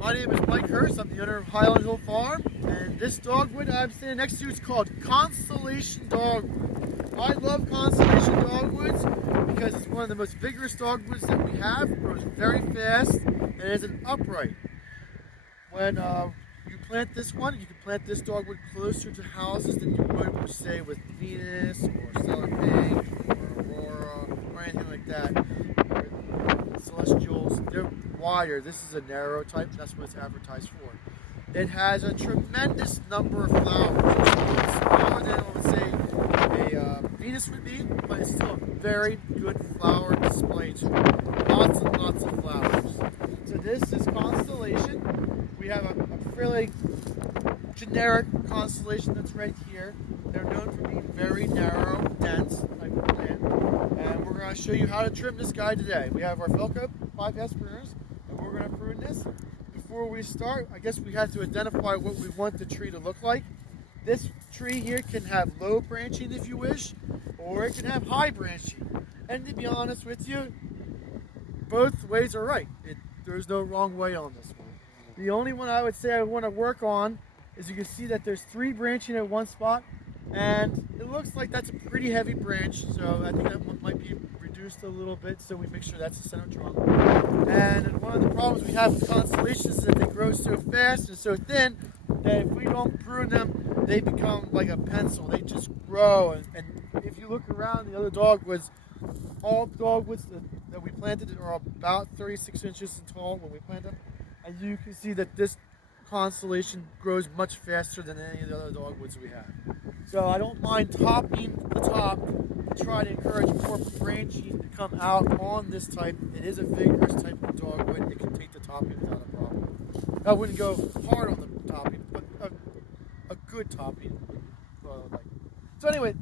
My name is Mike Hurst. I'm the owner of Highland Hill Farm, and this dogwood I'm standing next to is called Constellation Dogwood. I love Constellation Dogwoods because it's one of the most vigorous dogwoods that we have. It grows very fast and it is an upright. When you plant this one, you can plant this dogwood closer to houses than you would, say, with Venus or Stellar Pink or Aurora or anything like that. Celestials, they're wider. This is a narrow type, that's what it's advertised for. It has a tremendous number of flowers. It's smaller than, I would say, a Venus would be, but it's still a very good flower display too. Lots and lots of flowers. So this is Constellation. We have a fairly generic Constellation that's right here. They're known for being very narrow, dense type of plant. And we're going to show you how to trim this guy today. We have our Velco 5S pruners, and we're going to prune this. Before we start, I guess we have to identify what we want the tree to look like. This tree here can have low branching if you wish, or it can have high branching. And to be honest with you, both ways are right. There's no wrong way on this one. The only one I would say I want to work on is you can see that there's 3 branching at one spot, and it looks like that's a pretty heavy branch, so I think that one might be reduced a little bit, so we make sure that's the center trunk. And one of the problems we have with constellations is that they grow so fast and so thin that if we don't prune them, they become like a pencil. They just grow, and if you look around the other dogwoods, all dogwoods that we planted are about 36 inches tall when we plant them, and you can see that this Constellation grows much faster than any of the other dogwoods we have. So I don't mind topping the top to try to encourage more branching to come out on this type. It is a vigorous type of dogwood. It can take the topping without a problem. I wouldn't go hard on the topping, but a good topping. So anyway,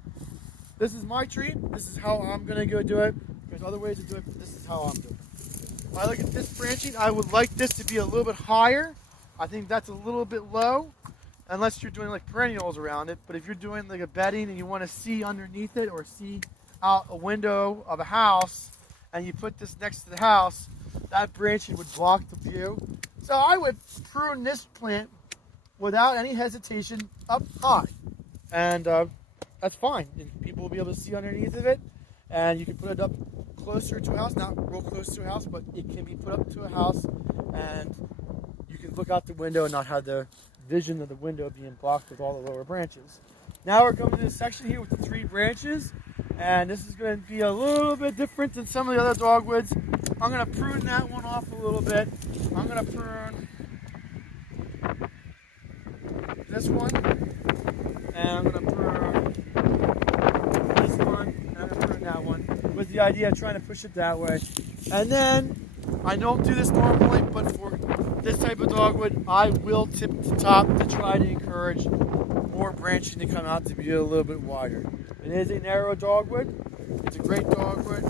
this is my tree. This is how I'm going to go do it. There's other ways to do it, but this is how I'm doing it. If I look at this branching, I would like this to be a little bit higher. I think that's a little bit low, unless you're doing like perennials around it. But if you're doing like a bedding and you want to see underneath it or see out a window of a house, and you put this next to the house, that branching would block the view. So I would prune this plant without any hesitation up high, and that's fine. And people will be able to see underneath of it, and you can put it up closer to a house, not real close to a house, but it can be put up to a house, and you can look out the window and not have the vision of the window being blocked with all the lower branches. Now we're coming to this section here with the 3 branches, and this is going to be a little bit different than some of the other dogwoods. I'm going to prune that one off a little bit. I'm going to prune this one, and I'm going to prune this one, and I'm going to prune that one, with the idea of trying to push it that way. And then, I don't do this normally, but for this type of dogwood, I will tip the top to try to encourage more branching to come out to be a little bit wider. It is a narrow dogwood. It's a great dogwood.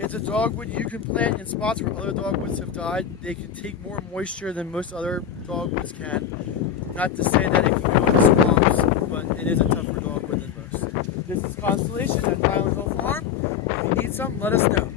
It's a dogwood you can plant in spots where other dogwoods have died. They can take more moisture than most other dogwoods can. Not to say that it can go in the swamps, but it is a tougher dogwood than most. This is Constellation at Highland Hill Farm. If you need some, let us know.